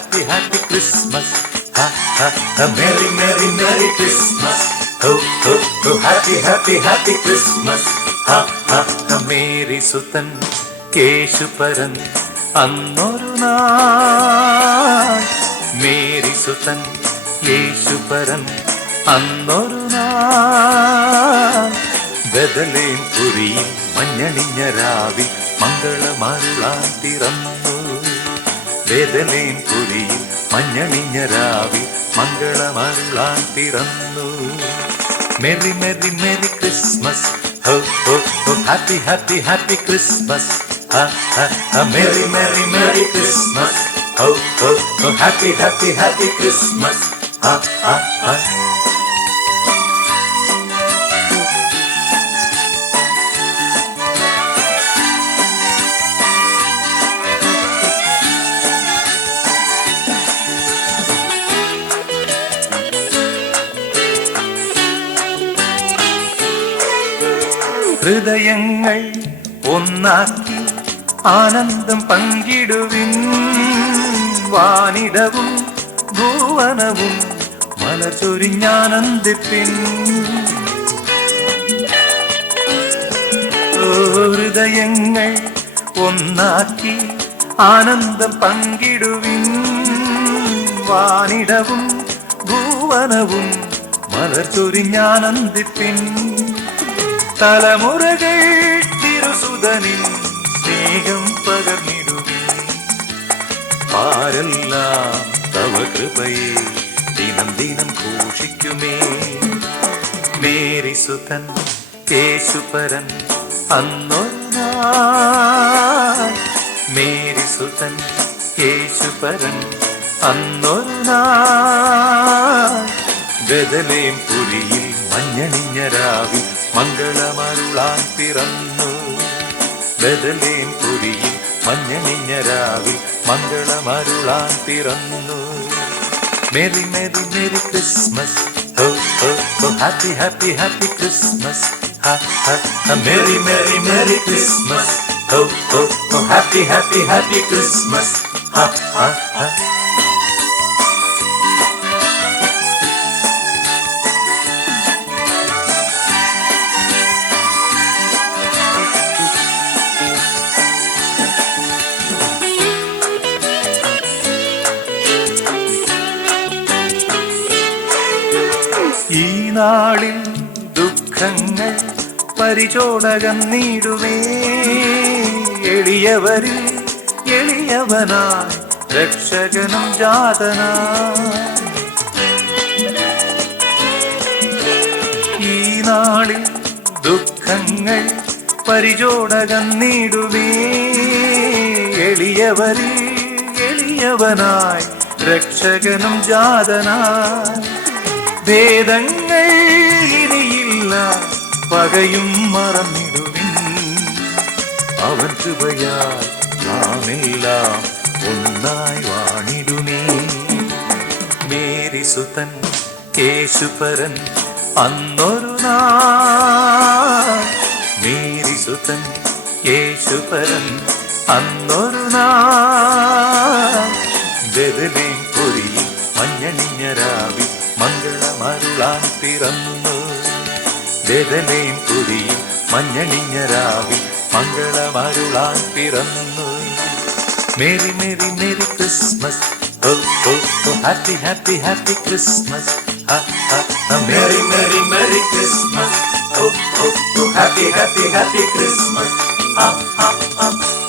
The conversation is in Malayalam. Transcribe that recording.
happy, happy Christmas. Ha, ha, ha, merry, merry, merry Christmas. Ho, ho, ho, happy, happy, happy Christmas. Ha, ha, ha, Mary സുതൻ കേശുപരൻ അന്നൊരു നാൾ. മേരി സുതൻ യേശുപരൻ അന്നൊരു നാൾ. ബദലേം പുരിയിൽ മഞ്ഞണിഞ്ഞ രാവിൽ മംഗളമരുളാൻ പിറന്നു. ബദലേം പുരിയിൽ മഞ്ഞണിഞ്ഞ രാവിൽ മംഗളമരുളാൻ പിറന്നു. Maria Maria merry Christmas. ഹോ ഹോ ഹോ ഹാപ്പി ഹാപ്പി ഹാപ്പി ക്രിസ്മസ്. ഹ ഹ ഹ മെറി മെറി മെറി ക്രിസ്മസ്. ഹോ ഹോ ഹോ ഹാപ്പി ഹാപ്പി ഹാപ്പി ക്രിസ്മസ്. ഹ ഹ ഹ. ഹൃദയങ്ങൾ ഒന്നാക്കി ആനന്ദം പങ്കിടുവിൻ. വാനിടവും ഭുവനവും മലർ ചൊരിഞ്ഞാനന്ദിപ്പിൻ. ഹൃദയങ്ങൾ ഒന്നാക്കി ആനന്ദം പങ്കിടുവിൻ. വാനിടവും ഭുവനവും മലർ ചൊരിഞ്ഞാനന്ദിപ്പിൻ. തലമുറകൾ തിരുസുതനിൽ സ്നേഹം പകർന്നിടുവീ. ആരെല്ലാം തവ കൃപയെ ദിനം ദിനം ഘോഷിക്കുമേ. മേരി സുതൻ കേശുപരൻ അന്നൊരു നാൾ. മേരി സുതൻ കേശുപരൻ അന്നൊരു നാൾ. ബദലേം പുരിയിൽ മഞ്ഞണിഞ്ഞ രാവിൽ മംഗളമരുളാൻ പിറന്നു. ബദലേം പുരിയിൽ മഞ്ഞണിഞ്ഞ രാവിൽ മംഗളമരുളാൻ പിറന്നു. Maria Maria merry Christmas. ഹോ ഹോ ഹോ ഹാപ്പി ഹാപ്പി ഹാപ്പി ക്രിസ്മസ്. ഹ ഹ ഹ മെറി മെറി മെറി ക്രിസ്മസ്. ഹോ ഹോ ഹോ ഹാപ്പി ഹാപ്പി ഹാപ്പി ക്രിസ്മസ്. ഹ ഹ ഹ. ഈ നാളിൽ ദുഃഖങ്ങൾ പരിചോടകന്നിടുമേ. എളിയവരിൽ എളിയവനായി രക്ഷകനും ജാതനായി. ഈ നാളിൽ ദുഃഖങ്ങൾ പരിചോടകന്നിടുമേ. എളിയവരിൽ എളിയവനായി രക്ഷകനും ജാതനായി. ഭേദങ്ങൾ ഇനിയില്ല പകയും മറന്നിടുവിൻ. അവൻ കൃപയാൽ നാമെല്ലാം ഒന്നായി വാണിടുമേ. മേരി സുതൻ കേശുപരൻ അന്നൊരു നാൾ. മേരി സുതൻ കേശുപരൻ അന്നൊരു നാൾ. ബദലേം പുരിയിൽ മഞ്ഞണിഞ്ഞ രാവിൽ മംഗളമരുളാൻ പിറന്നു. ബദലേം പുരിയിൽ മഞ്ഞണിഞ്ഞ രാവിൽ മംഗളമരുളാൻ പിറന്നു. Mary Mary merry Christmas. ഹോ ഹോ ഹോ ഹാപ്പി ഹാപ്പി ഹാപ്പി ക്രിസ്മസ്. ഹ ഹ ഹ മേരി മേരി മേരി ക്രിസ്മസ്. ഹോ ഹോ ഹോ ഹാപ്പി ഹാപ്പി ഹാപ്പി ക്രിസ്മസ്. ഹ ഹ ഹ.